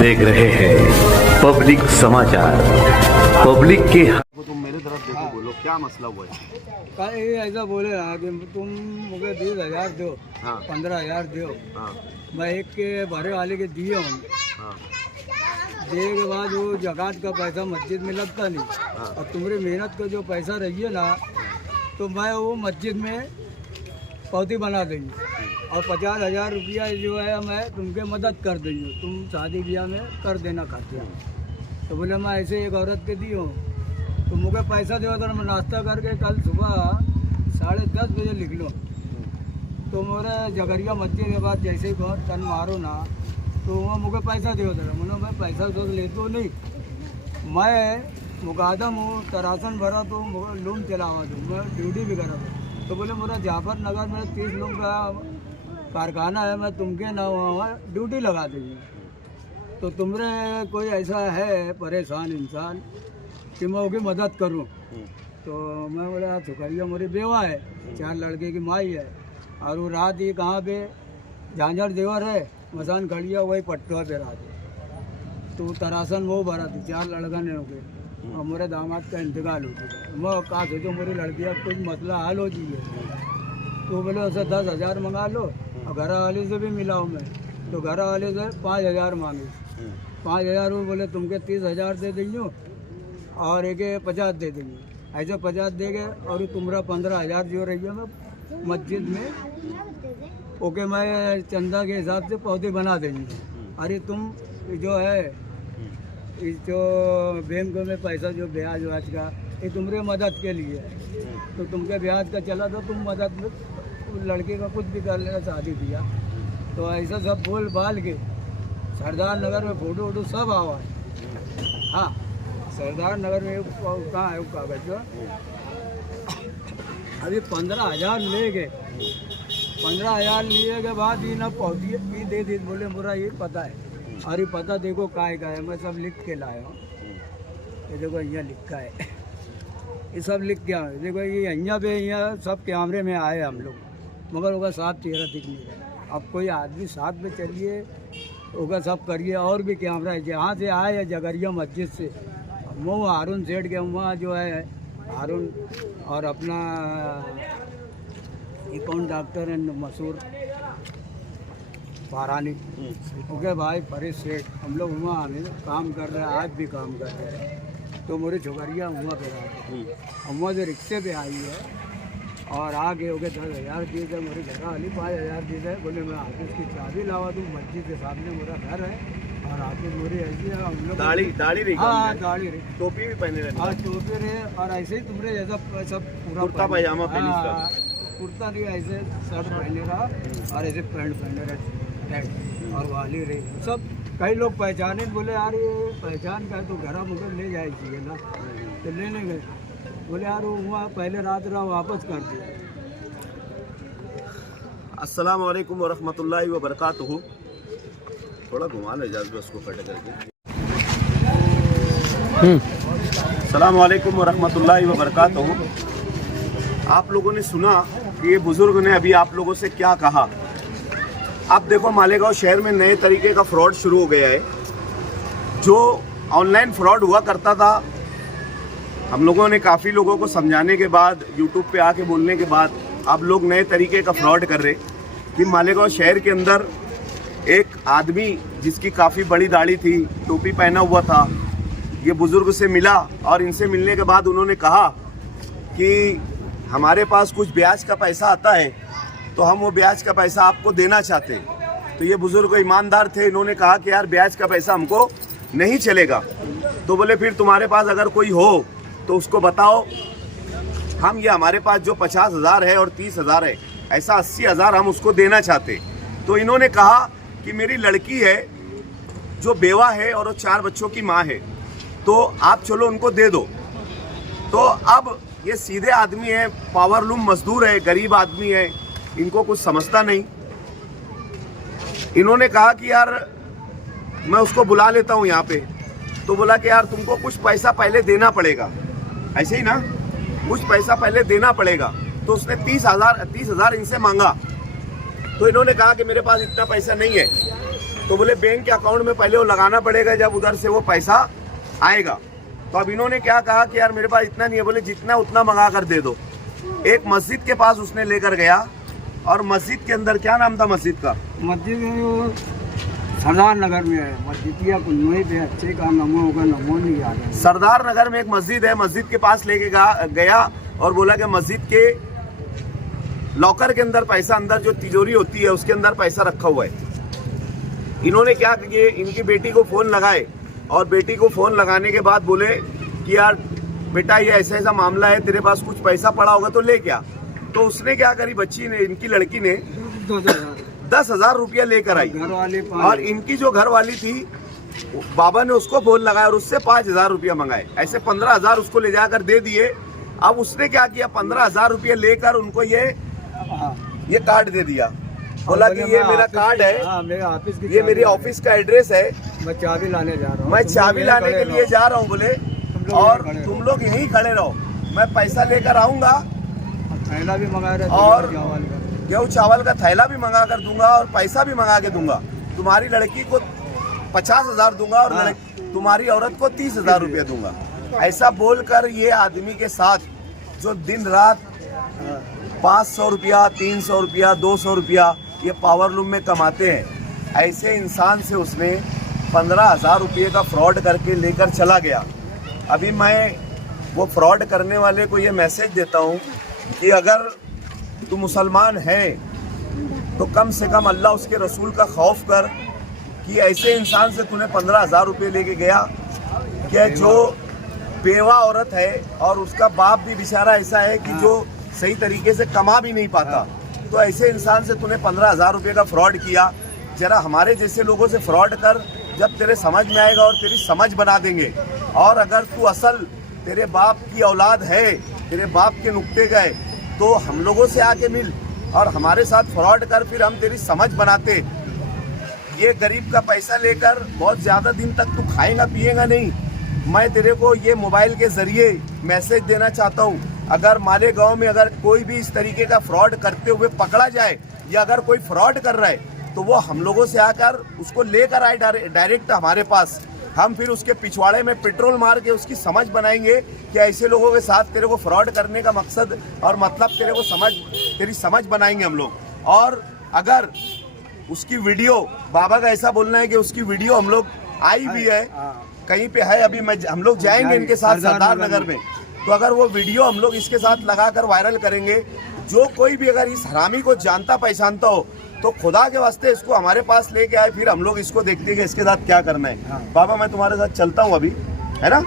देख रहे हैं पब्लिक समाचार। पब्लिक के तुम मेरे तरफ देखो, बोलो क्या मसला हुआ है? ये ऐसा बोले रहा कि तुम मुझे 20,000 दो, हाँ। 15,000 दो। हाँ। मैं एक के भरे वाले के दिए हूँ। हाँ। देने के बाद वो जकात का पैसा मस्जिद में लगता नहीं। हाँ। और तुम्हारी मेहनत का जो पैसा रही है ना, तो मैं वो मस्जिद में पौधी बना देंगे और 50,000 रुपया जो है मैं तुमके मदद कर देंगे, तुम शादी ब्याह में कर देना खाते। तो बोले मैं ऐसे एक औरत के दी हूँ, तो मुझे पैसा दो तो मैं नाश्ता करके कल सुबह 10:30 बजे लिख लो। तो मेरे जगरिया मस्जिद के बाद जैसे ही बहुत टन मारो ना, तो वहाँ मुझे पैसा दो दे। मैंने मैं पैसा तो ले तो नहीं, मैं मुकादम हूँ, तरासन भरा तो लोन चलावा दूँ, मैं ड्यूटी भी करा दूँ। तो बोले मेरा जाफर नगर में 30 लोग का कारखाना है, मैं तुमके ना वहाँ ड्यूटी लगा देंगे। तो तुमरे कोई ऐसा है परेशान इंसान कि मैं उसकी मदद करूं? तो मैं बोला सुखरिया मेरी बेवा है, 4 लड़के की माई है, और वो रात ये कहाँ पे झांझर देवर है, मसान खड़िया वही पट्टवा पे रात है। तो तरासन वो भरा थी, 4 लड़का ने हो गए और मेरे दामाद का इंतकाल हो गया। मैं कहा सोचो मेरी लड़कियाँ कुछ मसला हल हो जाइए। तो बोले उसे 10,000 मंगा लो, और घर वाले से भी मिलाओ मैं। तो घर वाले से 5,000 मांगे। 5,000 वो बोले तुमके 30,000 दे देंगे और एक 50 दे देंगे। ऐसे 50 देंगे और तुम्हारा 15,000 जो रही है मैं मस्जिद में ओके मैं चंदा के हिसाब से पौधे बना देंगे। अरे तुम जो है इस जो बैंक में पैसा जो ब्याज व्याज का ये तुम्हारे मदद के लिए है। तो तुमके ब्याज का चला तो तुम मदद में लड़के का कुछ भी कर लेना, शादी दिया। तो ऐसा सब बोल बाल के सरदार नगर में फोटो वोटो सब आवा है। हाँ, सरदार नगर में कहाँ है वो कागज जो अभी 15,000 ले गए। 15,000 लिए के बाद ये ना पौधी ये दे दी। बोले मुरा ये पता है, अरे पता देखो काय का है, मैं सब लिख के लाया हूँ। ये देखो यहाँ लिखा है, ये सब लिख के आए। देखो ये यहाँ पे यहाँ सब कैमरे में आए हम लोग, मगर होगा साफ चेहरा दिख नहीं रहा। अब कोई आदमी साथ में चलिए होगा सब करिए। और भी कैमरा है, जहाँ से आए है जगरिया मस्जिद से, वो हारून सेठ के वहाँ जो है हारून, और अपना ये कौन डॉक्टर है मशहूर पारानी, ओके भाई परेश सेठ, हम लोग वहाँ हमें काम कर रहे हैं, आज भी काम कर रहे हैं। तो मेरी छोकरियाँ वहाँ पे आए, हम वहाँ से रिक्शे पे आई है और आगे हो गए 10,000 दिए थे। मेरे घर वाली 5,000 दिए थे। बोले मैं ऑफिस की चाबी लावा दूँ, मस्जिद के सामने मेरा घर है और ऑफिस मेरी ऐसी है। हम लोग दाढ़ी रही? हाँ दाढ़ी रही, टोपी भी पहने रहे? हाँ टोपी रहे, और ऐसे ही तुम्हारे जैसा सब पूरा कुर्ता पैजामा पहने? कुर्ता नहीं, ऐसे शर्ट पहने रहा और ऐसे पैंट पहने रहे और वाली रही। सब कई लोग पहचाने, बोले यार ये पहचान का है तो घर मुझे ले जाएगी ना, तो लेने गए। बोले यार वो हुआ पहले रात रहा वापस कर दिया। अस्सलाम वालेकुम वरहमतुल्लाहि वबरकातुहू। थोड़ा घुमा ले जा उसको कट करके। अस्सलाम वालेकुम वरहमतुल्लाहि वबरकातुहू। आप लोगों ने सुना कि ये बुजुर्ग ने अभी आप लोगों से क्या कहा। आप देखो मालेगांव शहर में नए तरीके का फ्रॉड शुरू हो गया है। जो ऑनलाइन फ्रॉड हुआ करता था, हम लोगों ने काफ़ी लोगों को समझाने के बाद, यूट्यूब पे आके बोलने के बाद, अब लोग नए तरीके का फ्रॉड कर रहे कि मालेगांव शहर के अंदर एक आदमी जिसकी काफ़ी बड़ी दाढ़ी थी, टोपी पहना हुआ था, ये बुज़ुर्ग से मिला और इनसे मिलने के बाद उन्होंने कहा कि हमारे पास कुछ ब्याज का पैसा आता है तो हम वो ब्याज का पैसा आपको देना चाहते हैं। तो ये बुजुर्ग ईमानदार थे, इन्होंने कहा कि यार ब्याज का पैसा हमको नहीं चलेगा। तो बोले फिर तुम्हारे पास अगर कोई हो तो उसको बताओ, हम ये हमारे पास जो 50,000 है और 30,000 है, ऐसा 80,000 हम उसको देना चाहते। तो इन्होंने कहा कि मेरी लड़की है जो बेवा है और वो 4 बच्चों की माँ है, तो आप चलो उनको दे दो। तो अब ये सीधे आदमी है, पावरलूम मजदूर है, गरीब आदमी है, इनको कुछ समझता नहीं। इन्होंने कहा कि यार मैं उसको बुला लेता हूँ यहाँ पे। तो बोला कि यार तुमको कुछ पैसा पहले देना पड़ेगा, ऐसे ही ना, कुछ पैसा पहले देना पड़ेगा। तो उसने 30,000 इनसे मांगा। तो इन्होंने कहा कि मेरे पास इतना पैसा नहीं है। तो बोले बैंक के अकाउंट में पहले वो लगाना पड़ेगा, जब उधर से वो पैसा आएगा। तो अब इन्होंने क्या कहा कि यार मेरे पास इतना नहीं है, बोले जितना उतना मंगा कर दे दो। एक मस्जिद के पास उसने लेकर गया, और मस्जिद के अंदर क्या नाम था मस्जिद का? मस्जिद सरदार नगर में है मस्जिद, या वहीं पे अच्छे का नमो होगा, नमो नहीं आ रहा। सरदार नगर में एक मस्जिद है, मस्जिद के पास लेके गया और बोला कि मस्जिद के लॉकर के अंदर पैसा, अंदर जो तिजोरी होती है उसके अंदर पैसा रखा हुआ है। इन्होंने क्या किया, इनकी बेटी को फ़ोन लगाए, और बेटी को फ़ोन लगाने के बाद बोले कि यार बेटा ये ऐसा ऐसा मामला है, तेरे पास कुछ पैसा पड़ा होगा तो ले क्या। तो उसने क्या करी, बच्ची ने, इनकी लड़की ने 10,000 रुपया लेकर आई, और इनकी जो घर वाली थी बाबा ने उसको फोन लगाया और उससे 5,000 रुपया मंगाए। ऐसे 15,000 उसको ले जाकर दे दिए। अब उसने क्या किया, 15,000 रुपया लेकर उनको ये कार्ड दे दिया, बोला कि ये मेरा कार्ड है, ये मेरी ऑफिस का एड्रेस है, मैं चाबी लाने जा रहा हूँ, मैं चाबी लाने के लिए जा रहा हूँ बोले, और तुम लोग यहीं खड़े रहो, मैं पैसा लेकर आऊंगा, थैला भी मंगा रहे, और गेहूँ चावल का थैला भी मंगा कर दूंगा, और पैसा भी मंगा के दूंगा। तुम्हारी लड़की को 50,000 दूंगा, और तुम्हारी औरत को 30,000 रुपया दूंगा। ऐसा बोलकर ये आदमी के साथ, जो दिन रात 500 रुपया, 300 रुपया, 200 रुपया ये पावर लूम में कमाते हैं, ऐसे इंसान से उसने 15,000 रुपये का फ्रॉड करके लेकर चला गया। अभी मैं वो फ्रॉड करने वाले को ये मैसेज देता हूँ कि अगर तू मुसलमान है तो कम से कम अल्लाह उसके रसूल का खौफ कर, कि ऐसे इंसान से तूने 15,000 रुपये लेके गया, क्या जो बेवा औरत है और उसका बाप भी बेचारा ऐसा है कि जो सही तरीके से कमा भी नहीं पाता, तो ऐसे इंसान से तूने 15,000 रुपये का फ्रॉड किया। जरा हमारे जैसे लोगों से फ्रॉड कर, जब तेरे समझ में आएगा और तेरी समझ बना देंगे। और अगर तू असल तेरे बाप की औलाद है, तेरे बाप के नुक्ते गए, तो हम लोगों से आके मिल और हमारे साथ फ्रॉड कर, फिर हम तेरी समझ बनाते। ये गरीब का पैसा लेकर बहुत ज़्यादा दिन तक तू खाएगा पिएगा नहीं। मैं तेरे को ये मोबाइल के ज़रिए मैसेज देना चाहता हूँ, अगर मालेगांव में अगर कोई भी इस तरीके का फ्रॉड करते हुए पकड़ा जाए, या अगर कोई फ्रॉड कर रहा है, तो वो हम लोगों से आकर उसको लेकर आए डायरेक्ट हमारे पास। हम फिर उसके पिछवाड़े में पेट्रोल मार के उसकी समझ बनाएंगे कि ऐसे लोगों के साथ तेरे को फ्रॉड करने का मकसद और मतलब तेरे को तेरी समझ बनाएंगे हम लोग। और अगर उसकी वीडियो, बाबा का ऐसा बोलना है कि उसकी वीडियो हम लोग आई भी है, कहीं पे है, अभी हम लोग जाएंगे इनके साथ सरदार नगर में, तो अगर वो वीडियो हम लोग इसके साथ लगाकर वायरल करेंगे, जो कोई भी अगर इस हरामी को जानता पहचानता हो, तो खुदा के वास्ते इसको हमारे पास लेके आए, फिर हम लोग इसको देखते हैं कि इसके साथ क्या करना है। बाबा मैं तुम्हारे साथ चलता हूँ अभी, है ना।